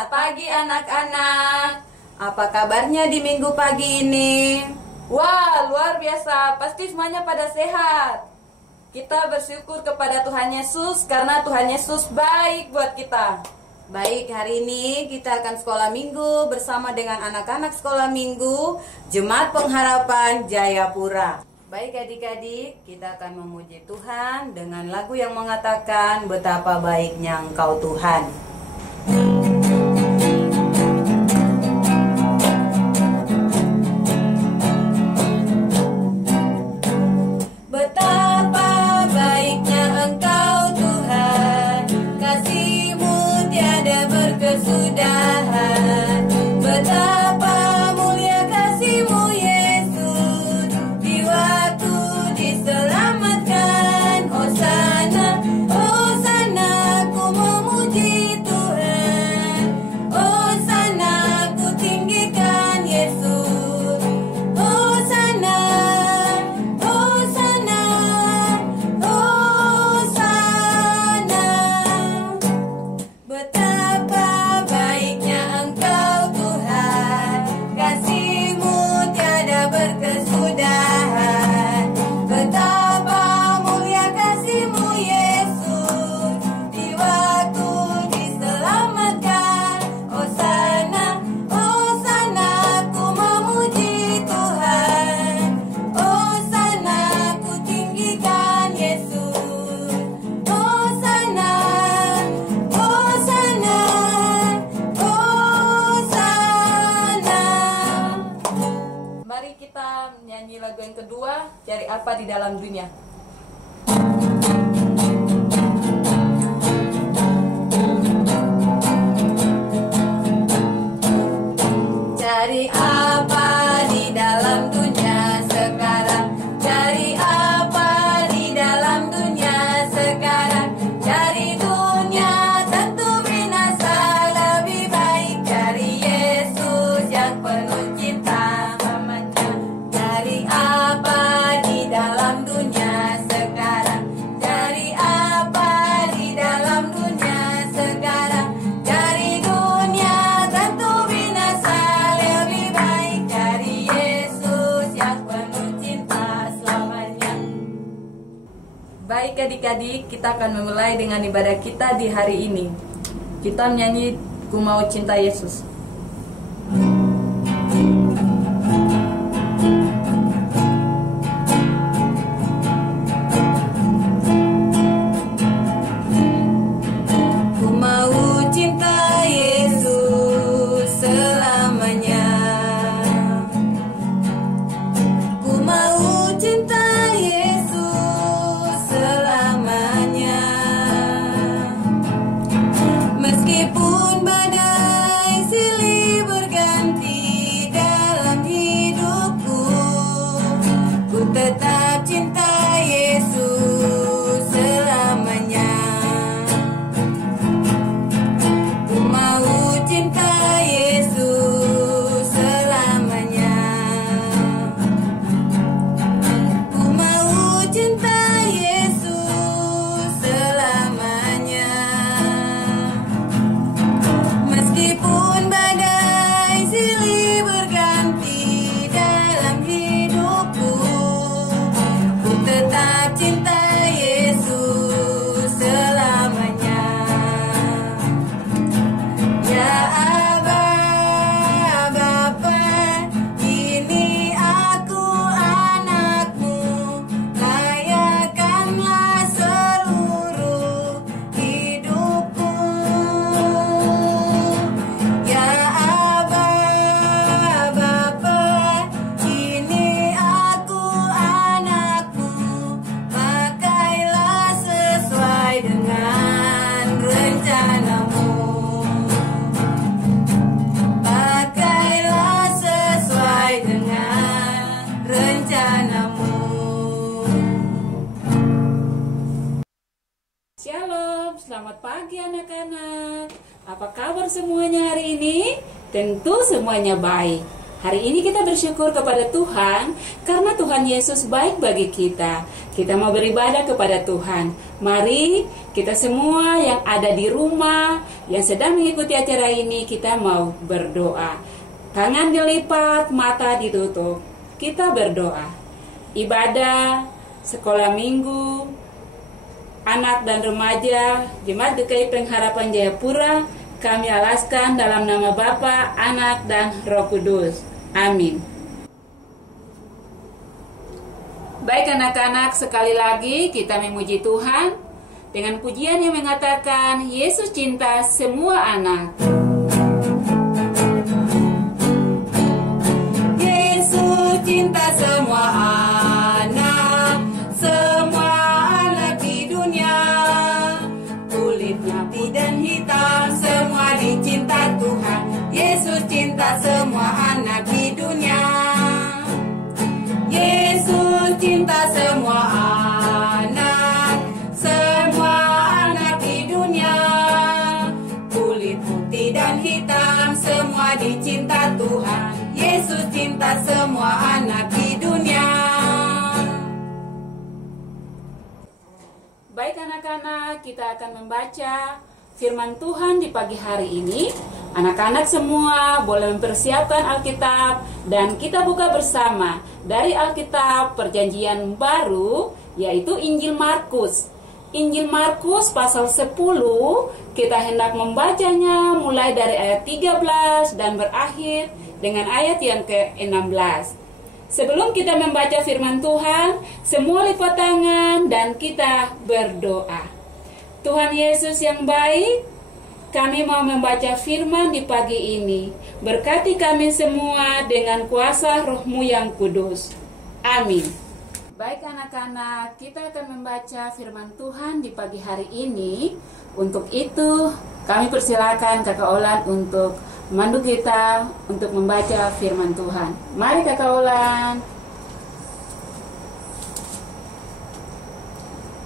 Selamat pagi anak-anak. Apa kabarnya di minggu pagi ini? Wah, luar biasa. Pasti semuanya pada sehat. Kita bersyukur kepada Tuhan Yesus karena Tuhan Yesus baik buat kita. Baik, hari ini kita akan sekolah minggu bersama dengan anak-anak sekolah minggu Jemaat Pengharapan Jayapura. Baik adik-adik, kita akan memuji Tuhan dengan lagu yang mengatakan betapa baiknya Engkau Tuhan. Betapa baiknya Engkau Tuhan, kasih-Mu tiada berkesudahan. Betapa mulia kasih-Mu Yesus, di waktu diselamatkan. Hosana, Hosana, ku memuji Tuhan. Hosana, ku tinggikan Yesus. Hosana, Hosana, Hosana. Betapa baiknya Engkau Tuhan, kasih-Mu tiada berkesudahan. Betapa mulia kasih-Mu Yesus, di waktu diselamatkan. Hosana, Hosana, ku memuji Tuhan. Hosana, ku tinggikan Yesus. Hosana, Hosana, Hosana. Mari kita menyanyi lagu yang kedua, Cari Apa di Dalam Dunia. Cari apa di dalam dunia sekarang? Cari apa di dalam dunia sekarang? Cari dunia tentu binasa, lebih baik cari Yesus yang penuh cinta mamanya. Cari apa di dalam dunia sekarang? Cari apa di dalam dunia sekarang? Cari dunia tentu binasa, lebih baik cari Yesus yang penuh cinta selamanya. Baik adik-adik, kita akan memulai dengan ibadah kita di hari ini. Kita menyanyi Ku Mau Cinta Yesus. Ku mau cinta Yesus selamanya. Ku mau cinta Yesus selamanya. Meskipun badai silih berganti dalam hidupku, ku tetap cinta Yesus selamanya. Ku mau cinta Yesus selamanya. Ku mau cinta Yesus selamanya. Meskipun badai silih berganti dalam hidupku, ku tetap cinta Yesus selamanya. Ya Aba, Bapa, ini aku anakmu, layakkanlah seluruh hidupku. Ya Aba, Bapa, ini aku anakmu, pakailah sesuai dengan rencanamu. Pakailah sesuai dengan rencanamu. Shalom, selamat pagi anak-anak. Apa kabar semuanya hari ini? Tentu semuanya baik. Hari ini kita bersyukur kepada Tuhan karena Tuhan Yesus baik bagi kita. Kita mau beribadah kepada Tuhan. Mari kita semua yang ada di rumah, yang sedang mengikuti acara ini, kita mau berdoa. Tangan dilipat, mata ditutup. Kita berdoa. Ibadah, sekolah minggu, anak dan remaja, Jemaat GKI Pengharapan Jayapura, kami alaskan dalam nama Bapa, Anak, dan Roh Kudus. Amin. Baik anak-anak, sekali lagi kita memuji Tuhan dengan pujian yang mengatakan Yesus cinta semua anak. Yesus cinta semua anak, semua anak di dunia. Kulitnya putih dan hitam, semua dicinta Tuhan. Yesus cinta semua anak di dunia. Yesus cinta semua anak di dunia. Kulit putih dan hitam, semua dicinta Tuhan. Yesus cinta semua anak di dunia. Baik anak-anak, kita akan membaca firman Tuhan di pagi hari ini. Anak-anak semua boleh mempersiapkan Alkitab dan kita buka bersama dari Alkitab Perjanjian Baru, yaitu Injil Markus. Injil Markus pasal 10, kita hendak membacanya mulai dari ayat 13 dan berakhir dengan ayat yang ke-16. Sebelum kita membaca firman Tuhan, semua lipat tangan dan kita berdoa. Tuhan Yesus yang baik, kami mau membaca firman di pagi ini. Berkati kami semua dengan kuasa Roh-Mu yang kudus. Amin. Baik anak-anak, kita akan membaca firman Tuhan di pagi hari ini. Untuk itu, kami persilakan Kakak Olan untuk memandu kita untuk membaca firman Tuhan. Mari Kakak Olan.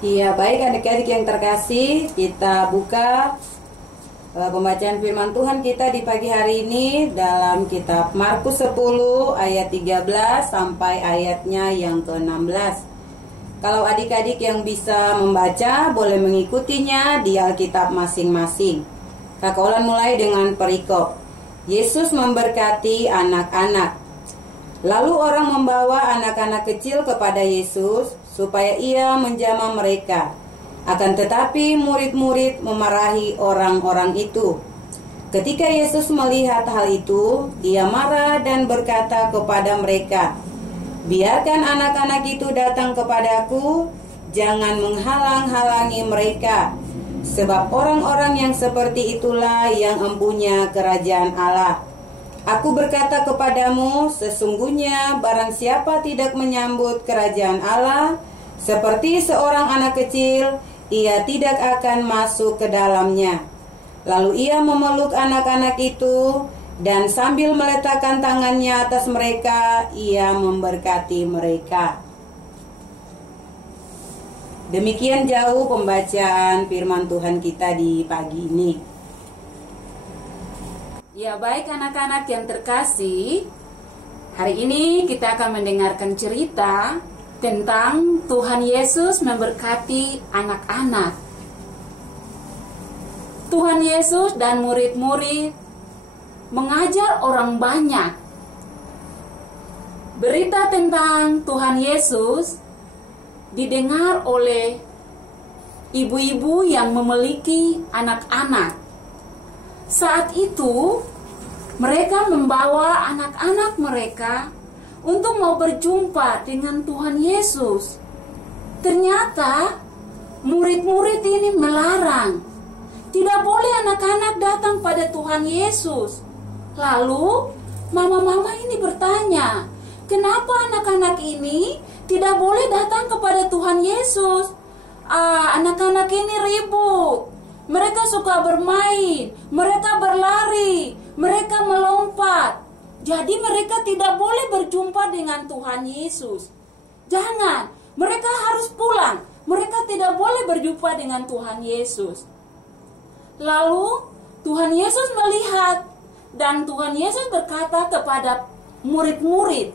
Iya, baik adik-adik yang terkasih, kita buka pembacaan firman Tuhan kita di pagi hari ini dalam kitab Markus 10 ayat 13 sampai ayatnya yang ke-16. Kalau adik-adik yang bisa membaca boleh mengikutinya di Alkitab masing-masing. Kakak Olan mulai dengan perikop. Yesus memberkati anak-anak. Lalu orang membawa anak-anak kecil kepada Yesus supaya ia menjamah mereka. Akan tetapi murid-murid memarahi orang-orang itu. Ketika Yesus melihat hal itu, dia marah dan berkata kepada mereka, "Biarkan anak-anak itu datang kepadaku, jangan menghalang-halangi mereka, sebab orang-orang yang seperti itulah yang empunya kerajaan Allah. Aku berkata kepadamu, sesungguhnya barang siapa tidak menyambut kerajaan Allah seperti seorang anak kecil, ia tidak akan masuk ke dalamnya." Lalu ia memeluk anak-anak itu dan sambil meletakkan tangannya atas mereka, ia memberkati mereka. Demikian jauh pembacaan firman Tuhan kita di pagi ini. Ya, baik anak-anak yang terkasih, hari ini kita akan mendengarkan cerita tentang Tuhan Yesus memberkati anak-anak. Tuhan Yesus dan murid-murid mengajar orang banyak. Berita tentang Tuhan Yesus didengar oleh ibu-ibu yang memiliki anak-anak. Saat itu mereka membawa anak-anak mereka untuk mau berjumpa dengan Tuhan Yesus. Ternyata murid-murid ini melarang. Tidak boleh anak-anak datang pada Tuhan Yesus. Lalu mama-mama ini bertanya, kenapa anak-anak ini tidak boleh datang kepada Tuhan Yesus? Anak-anak ini ribut. Mereka suka bermain, mereka berlari, mereka melompat. Jadi mereka tidak boleh berjumpa dengan Tuhan Yesus. Jangan, mereka harus pulang. Mereka tidak boleh berjumpa dengan Tuhan Yesus. Lalu Tuhan Yesus melihat dan Tuhan Yesus berkata kepada murid-murid,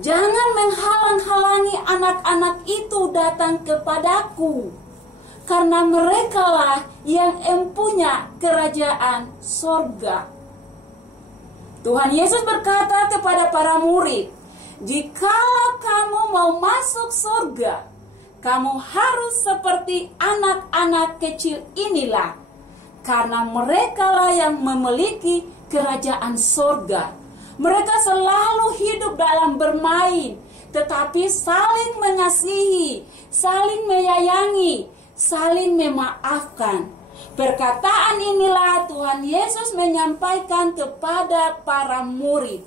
jangan menghalang-halangi anak-anak itu datang kepadaku, karena merekalah yang empunya kerajaan sorga. Tuhan Yesus berkata kepada para murid, jikalau kamu mau masuk sorga, kamu harus seperti anak-anak kecil inilah, karena merekalah yang memiliki kerajaan sorga. Mereka selalu hidup dalam bermain, tetapi saling mengasihi, saling menyayangi, saling memaafkan. Perkataan inilah Tuhan Yesus menyampaikan kepada para murid.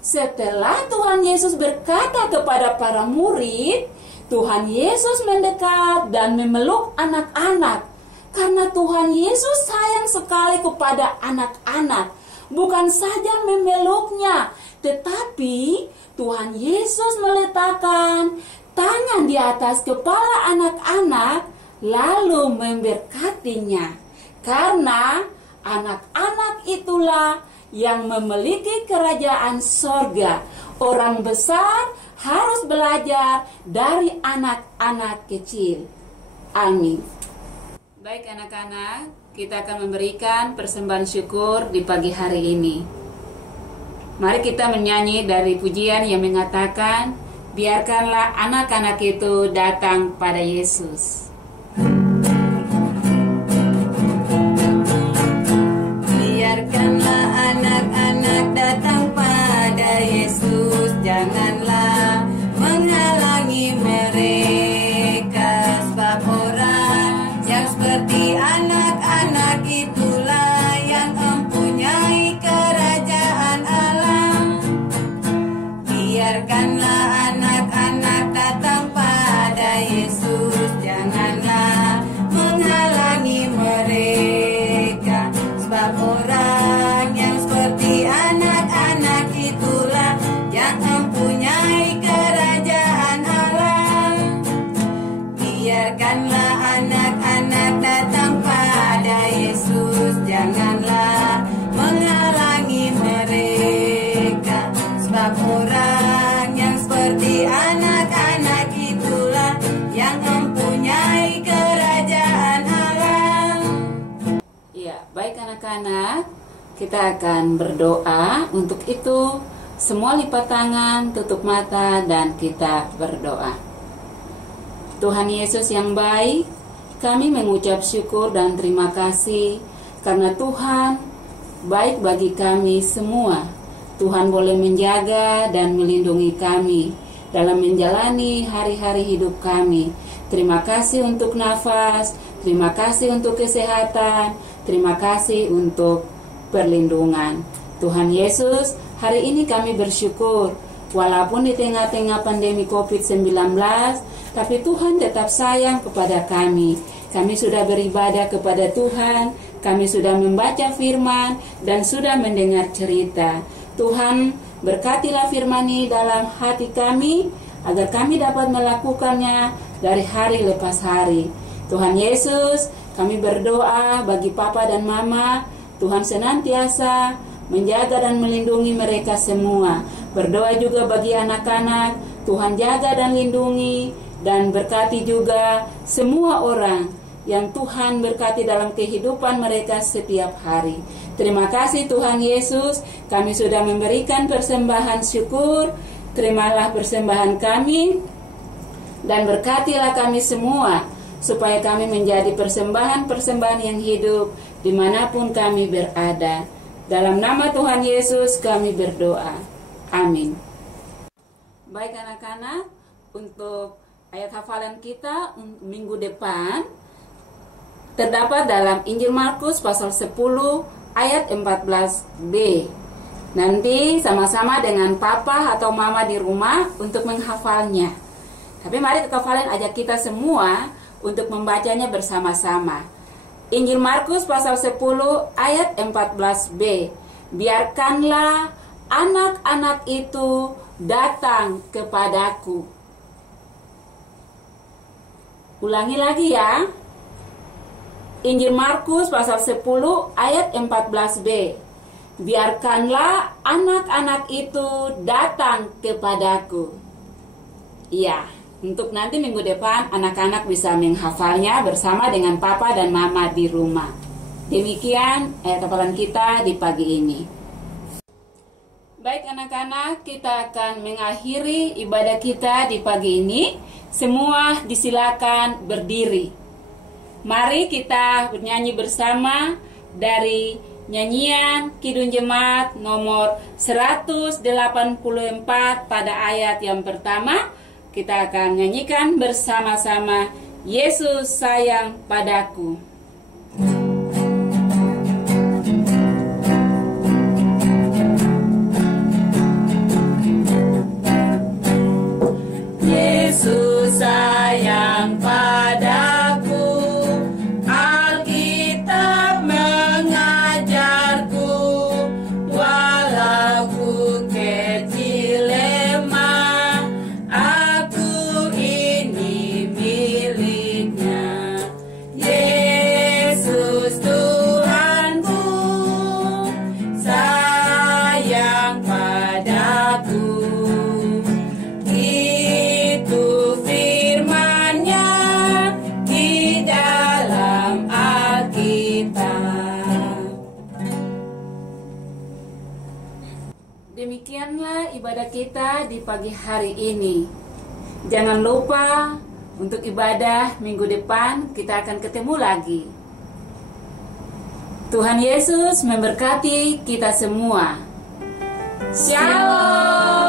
Setelah Tuhan Yesus berkata kepada para murid, Tuhan Yesus mendekat dan memeluk anak-anak. Karena Tuhan Yesus sayang sekali kepada anak-anak. Bukan saja memeluknya, tetapi Tuhan Yesus meletakkan tangan di atas kepala anak-anak, lalu memberkatinya. Karena anak-anak itulah yang memiliki kerajaan sorga. Orang besar harus belajar dari anak-anak kecil. Amin. Baik anak-anak, kita akan memberikan persembahan syukur di pagi hari ini. Mari kita menyanyi dari pujian yang mengatakan, biarkanlah anak-anak itu datang pada Yesus. Biarkanlah anak-anak datang pada Yesus, janganlah menghalangi mereka, sebab orang yang seperti anak-anak itulah yang mempunyai kerajaan Allah. Biarkanlah anak-anak datang pada Yesus, janganlah menghalangi mereka, sebab orang yang seperti anak-anak itulah yang mempunyai kerajaan Allah. Biarkanlah anak-anak datang pada Yesus, janganlah menghalangi mereka, sebab orang yang seperti anak-anak itulah yang mempunyai kerajaan Allah. Ya, baik anak-anak, kita akan berdoa. Untuk itu, semua lipat tangan, tutup mata, dan kita berdoa. Tuhan Yesus yang baik, kami mengucap syukur dan terima kasih karena Tuhan baik bagi kami semua. Tuhan boleh menjaga dan melindungi kami dalam menjalani hari-hari hidup kami. Terima kasih untuk nafas, terima kasih untuk kesehatan, terima kasih untuk perlindungan. Tuhan Yesus, hari ini kami bersyukur walaupun di tengah-tengah pandemi COVID-19, tapi Tuhan tetap sayang kepada kami. Kami sudah beribadah kepada Tuhan, kami sudah membaca firman, dan sudah mendengar cerita. Tuhan, berkatilah firman ini dalam hati kami, agar kami dapat melakukannya dari hari lepas hari. Tuhan Yesus, kami berdoa bagi Papa dan Mama, Tuhan senantiasa menjaga dan melindungi mereka semua. Berdoa juga bagi anak-anak, Tuhan jaga dan lindungi, dan berkati juga semua orang yang Tuhan berkati dalam kehidupan mereka setiap hari. Terima kasih Tuhan Yesus, kami sudah memberikan persembahan syukur. Terimalah persembahan kami dan berkatilah kami semua, supaya kami menjadi persembahan-persembahan yang hidup dimanapun kami berada. Dalam nama Tuhan Yesus kami berdoa. Amin. Baik anak-anak, untuk ayat hafalan kita minggu depan terdapat dalam Injil Markus pasal 10 ayat 14b. Nanti sama-sama dengan papa atau mama di rumah untuk menghafalnya. Tapi mari kafalin ajak kita semua untuk membacanya bersama-sama. Injil Markus pasal 10 ayat 14b. Biarkanlah anak-anak itu datang kepadaku. Ulangi lagi ya. Injil Markus pasal 10 ayat 14b. biarkanlah anak-anak itu datang kepadaku. Iya, untuk nanti minggu depan anak-anak bisa menghafalnya bersama dengan papa dan mama di rumah. Demikian hafalan kita di pagi ini. Baik anak-anak, kita akan mengakhiri ibadah kita di pagi ini. Semua disilakan berdiri. Mari kita bernyanyi bersama dari nyanyian Kidung Jemaat nomor 184 pada ayat yang pertama. Kita akan nyanyikan bersama-sama, Yesus sayang padaku. Yesus sayang padaku, Alkitab mengajarku, walau ku kecil lemah, aku ini miliknya. Yesus Tuhanku, sayang padaku. Itu firman-Nya di dalam Alkitab. Demikianlah ibadah kita di pagi hari ini. Jangan lupa untuk ibadah minggu depan kita akan ketemu lagi. Tuhan Yesus memberkati kita semua. Shalom.